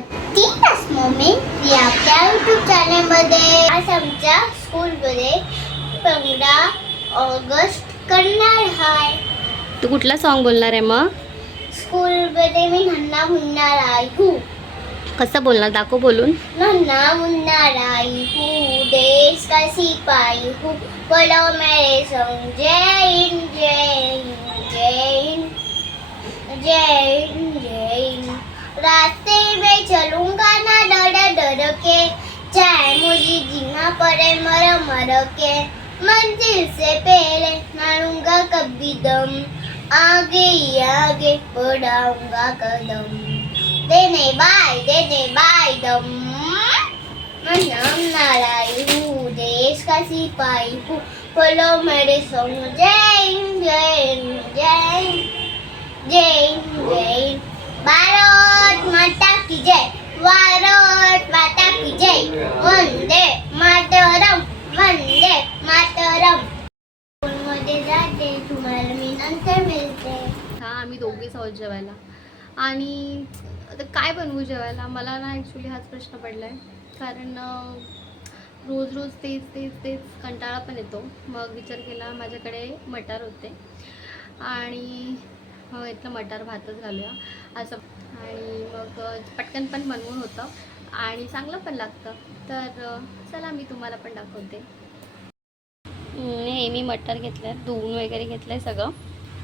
तीनच मम्मी या आपल्या युट्यूब चॅनलमध्ये आज आमच्या स्कूलमध्ये पंधरा ऑगस्ट करणार आहे तू कुठला सॉन्ग बोलणार आहे मग? स्कूलमध्ये मी नन्ना मुन्ना हूँ. कसं बोलणार? दाखव बोलून. नन्ना मुन्ना राई हूँ देश का सिपाही हूँ. बोलो मेरे संग जय हिंद जय हिंद जय हिंद जय हिंद जय हिंद. रास्ते में चलूँगा ना डर डर के। चाहे मुझे जीना पड़े, मर मर के। मंजिल से पहले लूँगा कभी दम। आगे आगे बढ़ाऊँगा कदम। देने बाय देने बाय दम। मैं नाम नाराई हूँ, देश का सिपाही हूँ। बोलो मेरे संग जय जय जय जय जय भारत माता की जय। भारत माता की जय। वंदे मातरम वंदे मातरम। स्कूलमध्ये जाते तुम्हाला मी नंतर मिळते. हा आम्ही दोघीच आहोत जेवायला. आणि आता काय बनवू जेवायला? मला ना ॲक्च्युली हाच प्रश्न पडला आहे कारण रोज रोज तेच तेच तेच कंटाळा पण येतो. मग विचार केला माझ्याकडे मटार होते. आणि मग इथलं मटार भातच घालूया. असं. आणि मग पटकन पण बनवून होतं. आणि चांगलं पण लागतं. तर चला मी तुम्हाला पण दाखवते. नाही हे मी मटर घेतलं आहे धुवून वगैरे घेतलं आहे सगळं.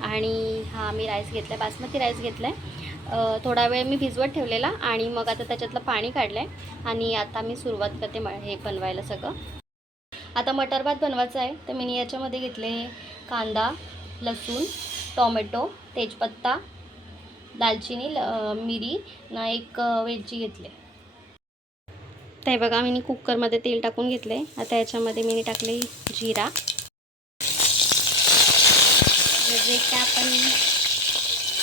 आणि हा मी राईस घेतला आहे बासमती राईस घेतला आहे थोडा वेळ मी भिजवत ठेवलेला. आणि मग आता त्याच्यातलं पाणी काढलं आहे आणि आता मी सुरुवात करते म हे बनवायला सगळं. आता मटर भात बनवायचं आहे. तर मी याच्यामध्ये घेतले कांदा लसूण टोमॅटो तेजपत्ता दालचिनी ल मिरी ना एक वेलची घेतले. ते बघा मी कुकरमध्ये तेल टाकून घेतले आता याच्यामध्ये मी टाकले जिरा. जे काय आपण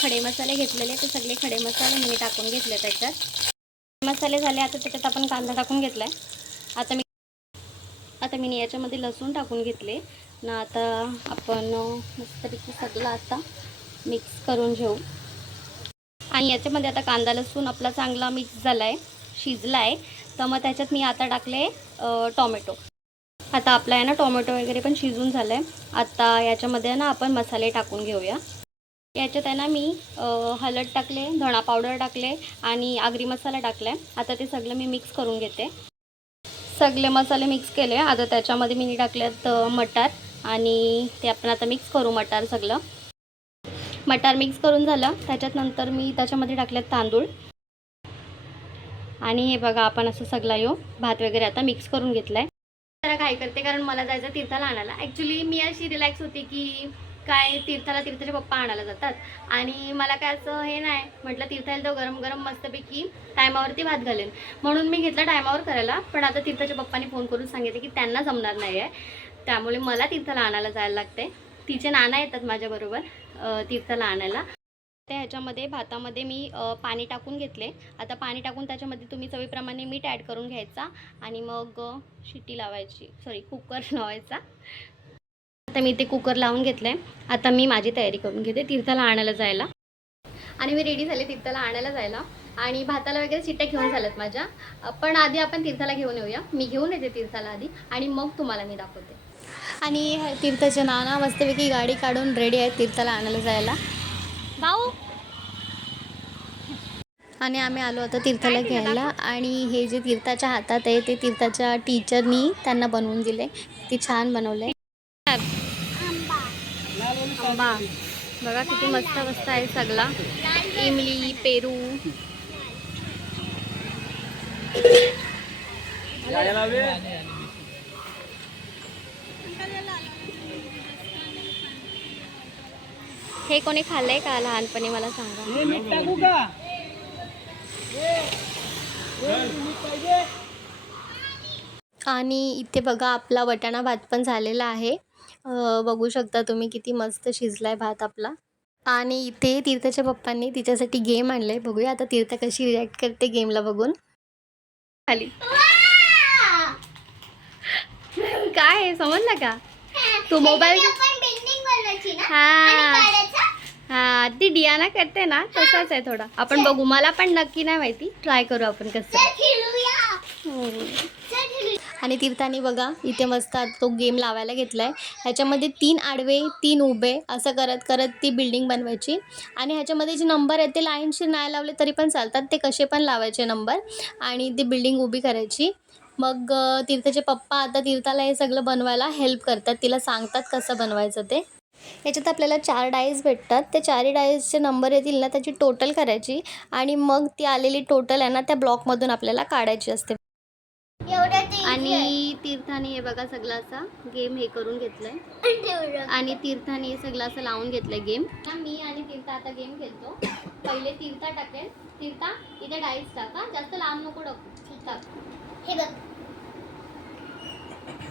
खडे मसाले घेतलेले ते सगळे खडे मसाले मी टाकून घेतले त्याच्यात मसाले झाले आता त्याच्यात आपण कांदा टाकून घेतला आहे आता मी आता मी याच्यामध्ये लसूण टाकून घेतले ना आता आपण मस्तपैकी सगळं आता मिक्स करून घेऊ. आणि याच्यामध्ये आता कांदा लसूण आपला चांगला मिक्स झाला आहे शिजला आहे तर मग त्याच्यात मी आता टाकले टोमॅटो. आता आपला आहे ना टोमॅटो वगैरे पण शिजून झालं आहे आता याच्यामध्ये ना आपण मसाले टाकून घेऊया. याच्यात आहे ना मी हळद टाकले धणा पावडर टाकले आणि आगरी मसाला टाकला आहे आता ते सगळं मी मिक्स करून घेते. सगळे मसाले मिक्स केले. आता त्याच्यामध्ये मी टाकलेत मटार आणि ते आपण आता मिक्स करू मटार सगळं. मटार मिक्स करून झालं. त्याच्यात नंतर मी त्याच्यामध्ये टाकलेत तांदूळ. आणि हे बघा आपण असं सगळा येऊ. भात वगैरे आता मिक्स करून घेतला आहे जरा काय करते कारण मला जायचं तीर्थाला आणायला ॲक्च्युली मी अशी रिलॅक्स होती की काय तीर्थाला तीर्थाचे पप्पा आणायला जातात. आणि मला काय असं हे नाही म्हटलं तीर्थाला तो गरम गरम मस्तपैकी टायमावरती भात घालेन. म्हणून मी घेतला टायमावर करायला पण आता तीर्थाच्या पप्पाने फोन करून सांगितले की त्यांना जमणार नाही आहे त्यामुळे मला तीर्थाला आणायला जायला लागते तिचे नाना येतात माझ्याबरोबर तीर्थाला आणायला. त्या ह्याच्यामध्ये भातामध्ये मी पाणी टाकून घेतले. आता पाणी टाकून त्याच्यामध्ये तुम्ही चवीप्रमाणे मीठ ॲड करून घ्यायचा. आणि मग शिट्टी लावायची. सॉरी कुकर लावायचा. आता मी ते कुकर लावून घेतलं आहे आता मी माझी तयारी करून घेते तीर्थाला आणायला जायला. आणि मी रेडी झाले तीर्थाला आणायला जायला. आणि भाताला वगैरे शिट्ट्या घेऊन झाल्यात माझ्या. पण आधी आपण तीर्थाला घेऊन येऊया. मी घेऊन येते तीर्थाला आधी. आणि मग तुम्हाला मी दाखवते. आणि तीर्थाचे नाना मस्तपैकी गाडी काढून रेडी आहे तीर्थाला आणायला जायला. भाऊ! आणि आम्ही आलो आता तीर्थाला घ्यायला. आणि हे जे तीर्थाच्या हातात आहे ते तीर्थाच्या टीचरनी त्यांना बनवून दिले ते छान बनवले आंबा बघा किती मस्त मस्त आहे सगळा. इमली पेरू. हे कोणी खाल्लंय का लहानपणी मला सांगा? आणि इथे बघा आपला वटाणा भात पण झालेला आहे. बघू शकता तुम्ही किती मस्त शिजलाय भात आपला. आणि इथे तीर्थाच्या पप्पांनी तिच्यासाठी गेम आणलाय. बघूया आता तीर्थ कशी रिॲक्ट करते गेमला बघून. खाली. काय आहे, समजलं का? तू मोबाईल हा. हा ती डियाना करते ना तसाच आहे थोडा. आपण बघू. मला पण नक्की नाही माहिती. ट्राय करू आपण कसं आणि तीर्थानी बघा इथे मस्त तो गेम लावायला घेतला आहे ह्याच्यामध्ये तीन आडवे तीन उभे असं करत करत ती बिल्डिंग बनवायची. आणि ह्याच्यामध्ये जे नंबर आहेत ते लाईनशी नाही लावले तरी पण चालतात. ते कसे पण लावायचे नंबर आणि ती बिल्डिंग उभी करायची. मग तीर्थाचे पप्पा आता तीर्थाला हे सगळं बनवायला हेल्प करतात. तिला सांगतात कसं बनवायचं ते. याच्यात आपल्याला चार डाईस भेटतात. त्या चारही डाईसचे नंबर येतील ना त्याची टोटल करायची. आणि मग ती आलेली टोटल आहे ना त्या ब्लॉकमधून आपल्याला काढायची असते. तीर्थाने हे बघा सगळं असा गेम हे करून घेतलंय. आणि तीर्थाने हे सगळं असं लावून घेतलंय गेम मी आणि तीर्था आता गेम खेळतो. पहिले तीर्था टाकेल. तीर्था इथे डाईस टाका. जास्त लांब नको टाकू. टाक. हे बघ.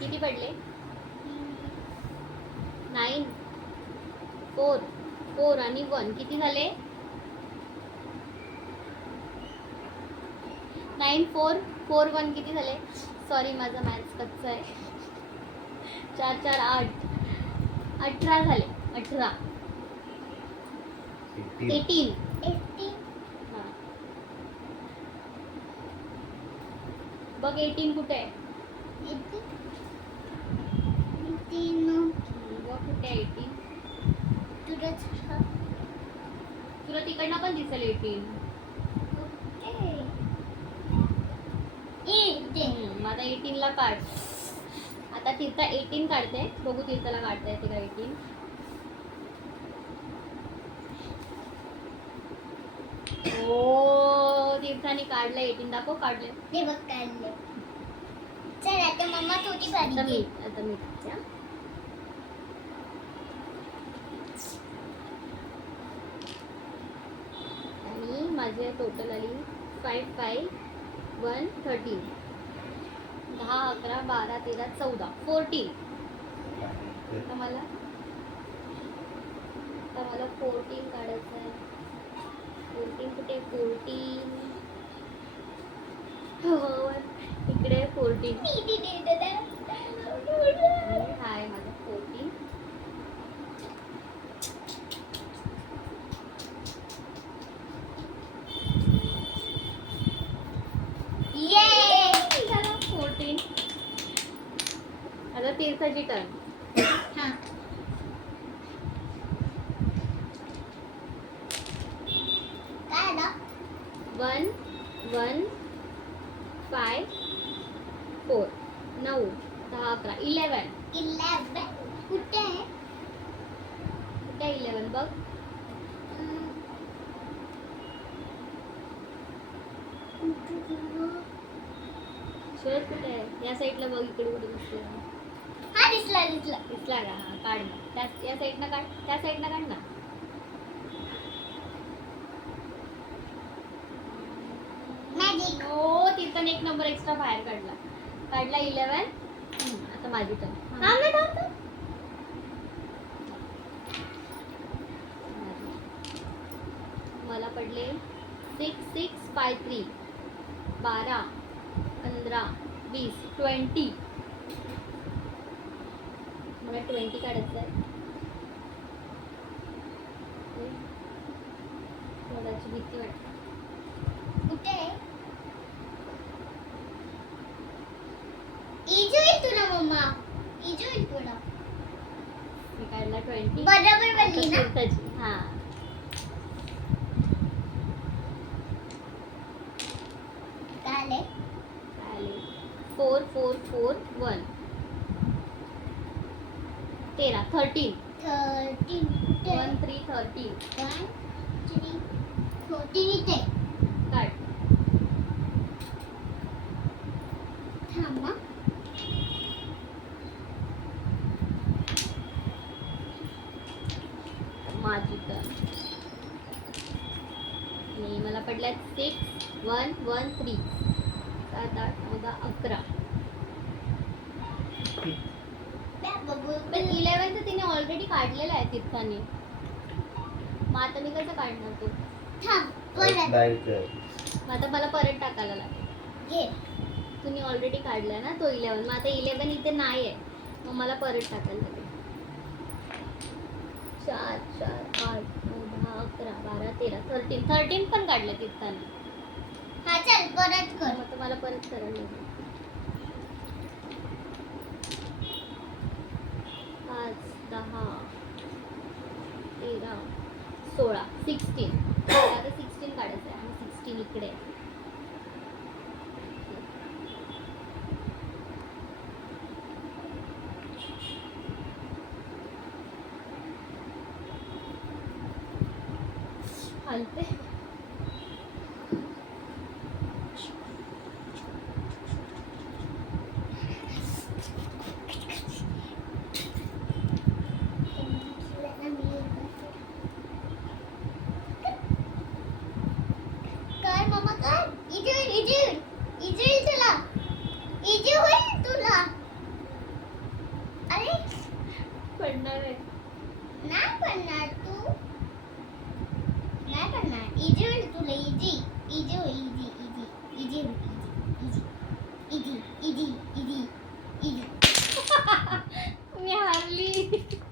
किती पडले? नाईन फोर फोर आणि वन किती झाले? नाईन फोर फोर वन किती झाले? सॉरी माझा मॅथ्स कच्चा आहे. चार चार आठ. अठरा झाले. अठरा. एटीन एटी बघ एटीन कुठे आहे? बघ कुठे आहे एटीन तुला तिकडनं पण दिसेल एटीन मग आता एटीनला काढ. आता तिथं एटीन काढते. बघू तिथला काढता येते का एटीन ओ तीर्थाने काढलं एटीन दाखव काढले. ते बघ काढले. चल आता मम्मा तुझी आता मी आता मी हा. आणि माझे टोटल आली फाईव्ह फाईव्ह वन थर्टीन दहा अकरा बारा तेरा चौदा फोर्टीन आता मला आता मला फोर्टीन काढायचं आहे फोर्टीन कुठे फोर्टीन इकडे फोर्टीन हाय माझं फोर्टीन फोर्टीन आता तीर्थाची टर्न काय वन वन फाय फोर नऊ दहा अकरा इलेवन इलेवन कुठे आहे? कुठे इलेवन बघ. शोध कुठे आहे? या साईडला बघ इकडे कुठे दिसते हा दिसला दिसला का? हा काढ ना त्या या साईडनं काढ त्या साईडनं काढ ना. हो तिथं एक नंबर एक्स्ट्रा बाहेर काढला. काढला इलेवन आता माझी थांब ना थांब थांब. मला पडले सिक्स सिक्स फाय थ्री बारा पंधरा वीस ट्वेंटी मला ट्वेंटी काढायचं आहे थोडाची भीती वाटते. कुठे? आहे इजू येईल तुला मम्मा. इजू येईल तुला. मी काढला ट्वेंटी बरोबर बोलली ना. हा. फोर फोर फोर वन तेरा. Thirteen thirteen one three thirteen one three fourteen इथे काढ थांबा माझी तर आणि मला पडल्यात सिक्स वन वन थ्री सात आठ नऊ दहा अकरा बघू पण इलेवन तर तिने ऑलरेडी काढलेला आहे तीर्थाने मग आता मी कसं काढणार तो? थांब परत मग आता मला परत टाकायला लागेल. घे. तुम्ही ऑलरेडी काढलाय ना तो इलेवन मग आता इलेवन इथे नाही आहे मग मला परत टाकायला लागेल. चार चार आठ नऊ बारा तेरा थर्टीन थर्टीन पण काढलं तीर्थाने हा चल परत कर. मग तर मला परत करायला लागेल पाच दहा तेरा सोळा सिक्स्टीन आता सिक्स्टीन काढायचं आहे आणि सिक्स्टीन इकडे आहे. हलते कर मम्मा कर इथे होईल, इथे होईल. इथे होईल तुला इथे होईल तुला अरे पडणार आहे. नाही पडणार तू. नाही पडणार. इझी होईल तुला? इझी इझी होईल. इझी इझी इझी होईल. Easy easy easy easy easy मी हारली.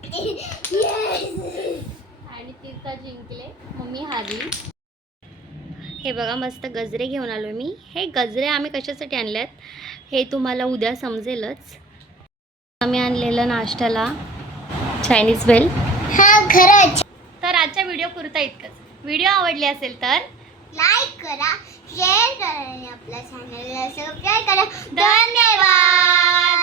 येस आणि तीर्था जिंकले. मम्मी हारली. हे बघा मस्त गजरे घेऊन आलो मी. हे गजरे आम्ही कशासाठी आणल्यात? हे तुम्हाला उद्या समजेलच. आम्ही आणलेलं नाश्त्याला. चायनीज बेल हा खरंच. तर आजच्या व्हिडिओ पुरता इतकंच. व्हिडिओ आवडली असेल तर लाईक करा शेअर करा आणि आपल्या चॅनलला सबस्क्राईब करा. धन्यवाद.